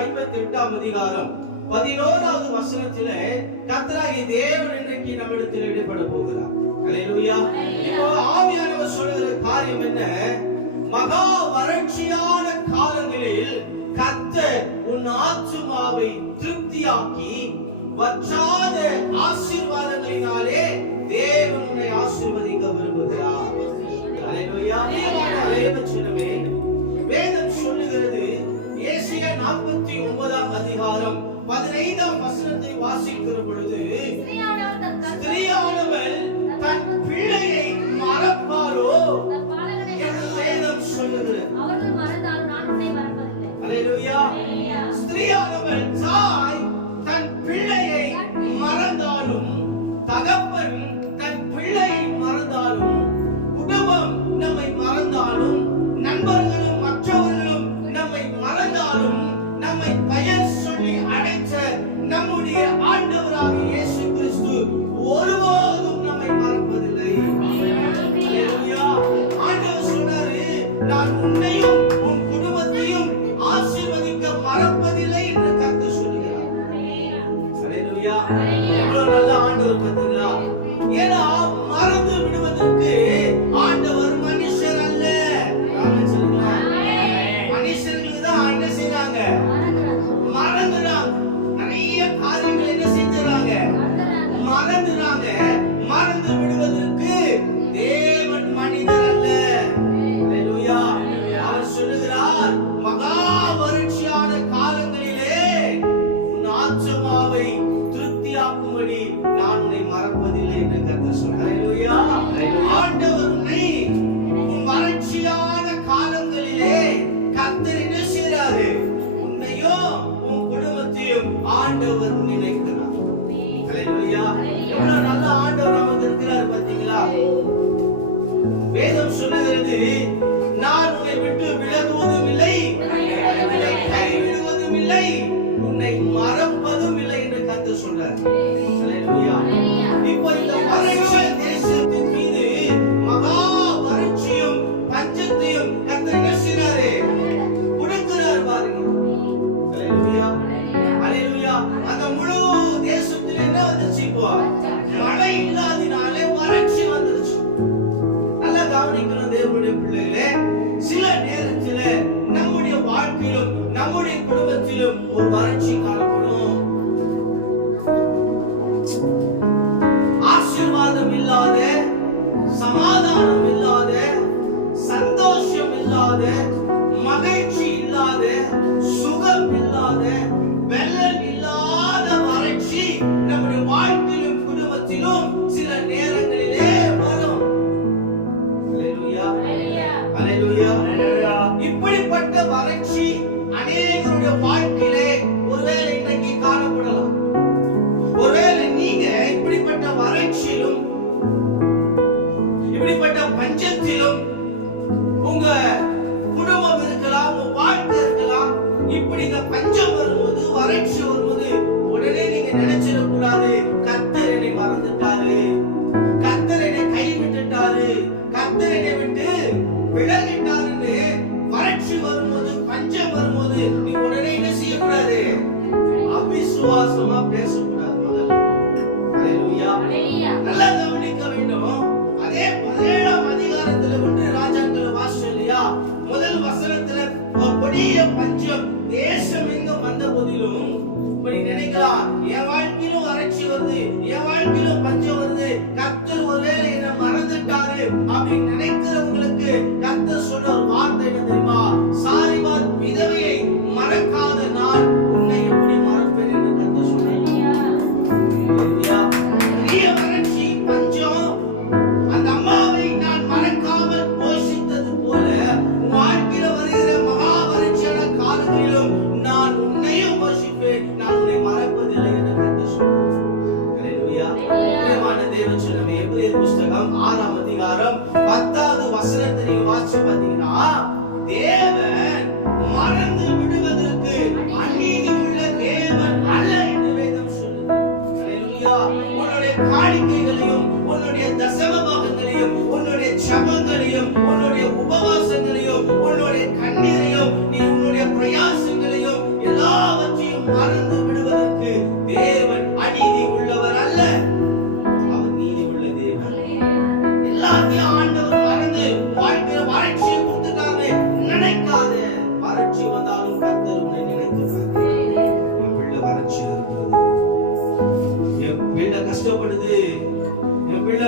ஐம்பத்தி எட்டாம் அதிகாரம் பதினோராவது வசனத்தில கத்தராகி தேவன் இன்றைக்கு நம்மிடத்தில் ஈடுபட போகிறார் இப்போ ஆவியானவர் சொல்லுகிற காரியம் என்ன? மகா வறட்சியான காலங்களில் கத்த உன் ஆத்மாவை திருப்தியாக்கி வற்றாத ஆசீர்வாதங்களினாலே தேவனுடைய ஆசீர்வதிக்க விரும்புகிறார். அலையா பதினைந்தாம் வசனத்தை வாசிக்கிற பொழுது இல்லை என்று கத்து சொல்லுகிறார். ஆண்டு ஏன்னா What? provide விசுவாசமா பேசக்கூடாது கவனிக்க வேண்டும். அதே பதினேழாம் அதிகாரத்துல ஒன்று ராஜாக்கள் வாசம் இல்லையா முதல் வசனத்துல கொடிய பஞ்சம் தேசம் எங்கும் வந்த போதிலும் இப்படி நினைக்கலாம். என் வாழ்க்கையிலும் வறட்சி வருது என் வாழ்க்கையிலும் பஞ்சம் வருது. கத்தர் ஒருவேளை என்ன மறந்துட்டாரு அப்படின்னு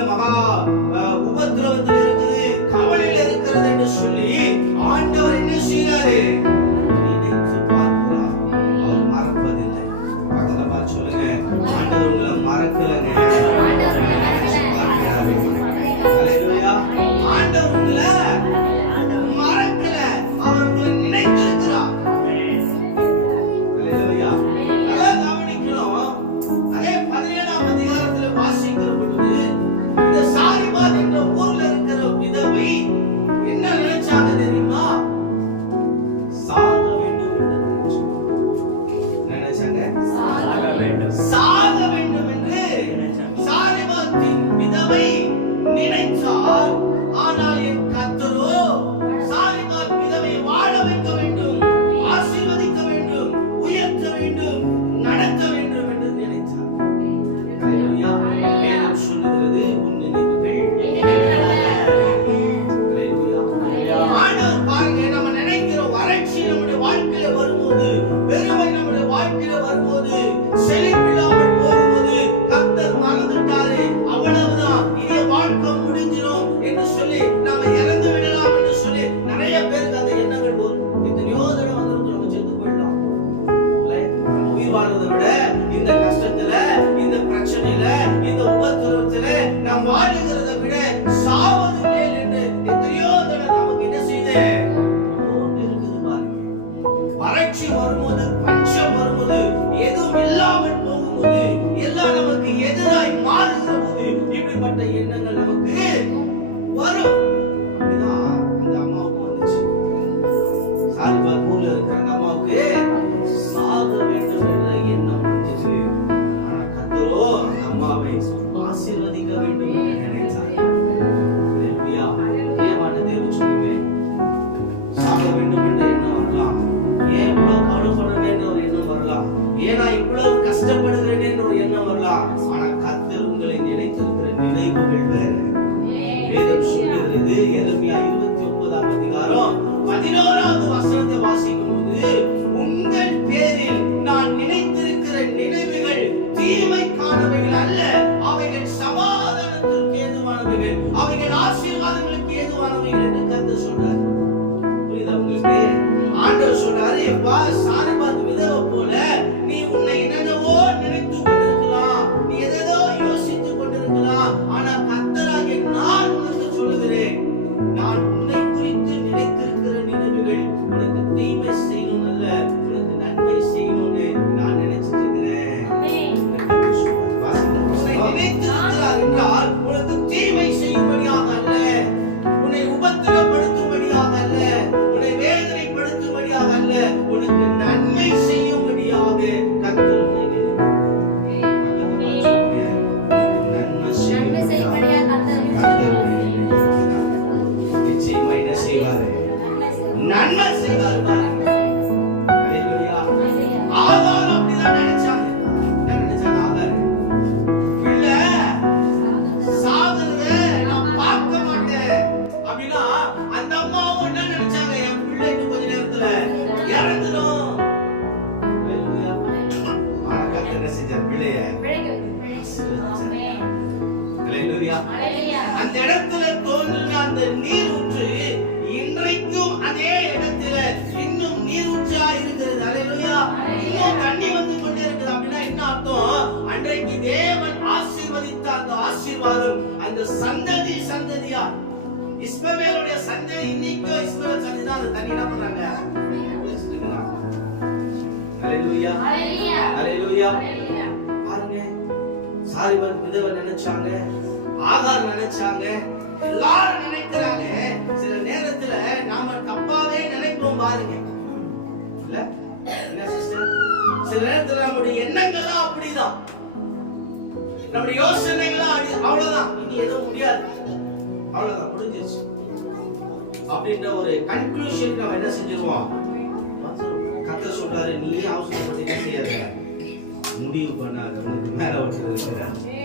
மகா ஆனா கத்து உங்களை நினைத்திருக்கிற நினைவுகள் வேற. வேதம் சொல்லுகிறது எருமையா இருபத்தி ஒன்பதாம் அதிகாரம் பதினோராவது வசனத்தை வாசிக்கும் போது உங்கள் பேரில் நான் நினைத்திருக்கிற நினைவுகள் தீமைக்கானவைகள் அல்ல. அவைகள் சமாதானத்திற்கு ஏதுவானவைகள். அவைகள் ஆசீர்வாதங்களுக்கு ஏதுவானவைகள் என்று கத்து சொன்னார் புரியுதா உங்களுக்கு? ஆண்டவர் சொன்னாரு எப்பா சார ஹalleluya ஹalleluya பாருங்க. சாரிபார் விதவை நினைச்சாங்க ஆகார் நினைச்சாங்க எல்லாரும் நினைக்கிறாங்க. சில நேரத்துல நாம தப்பாவே நினைப்போம் பாருங்க. இல்ல? என்ன சிஸ்டர் சில நேரத்துல நம்முடைய எண்ணங்கள் அப்படிதான். நம்முடைய யோசனைகள் அவ்வளவுதான். இனி எதுவும் முடியாது. அவ்வளவுதான் முடிஞ்சிருச்சு. அப்படின்ற ஒரு கன்க்ளூஷன் நம்ம என்ன செஞ்சிருவோம்? டாக்டர் சொல்றாரு நீயே அவசரப்பட்டு செய்யாத. முடிவு பண்ணாத உனக்கு மேல ஒருத்தர்